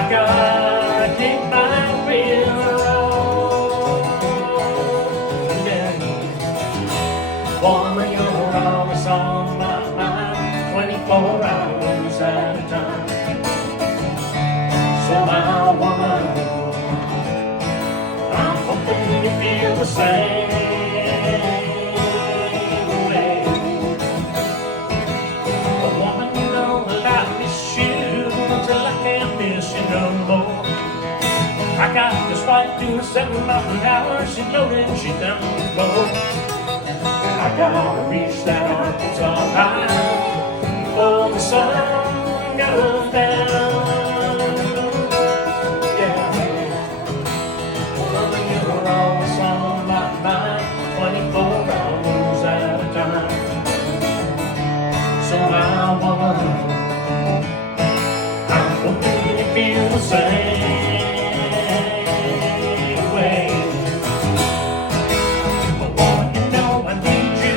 I gotta keep my will on. Yeah. Woman, you're always on my mind, 24 hours at a time. So my woman, I'm hoping you feel the same way. But woman, you know that I miss you until I can't miss you no more. I got this wife doing 7 miles an hour, she loaded, she down the floor. And I gotta reach that Arkansas line before the sun goes down. So my woman, I'm hoping you feel the same way. But woman, you know I need you.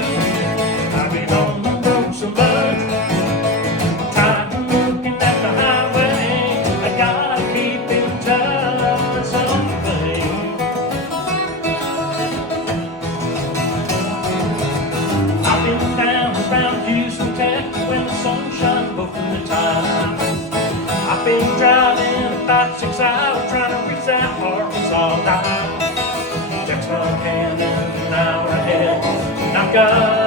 I've been on the road so much, tired of looking at the highway. I gotta keep in touch someday. I've been down around Houston, Texas, when the sun shines both in the time. I've been driving about 6 hours trying to reach that Arkansas line. Texarkana an hour ahead, and I've got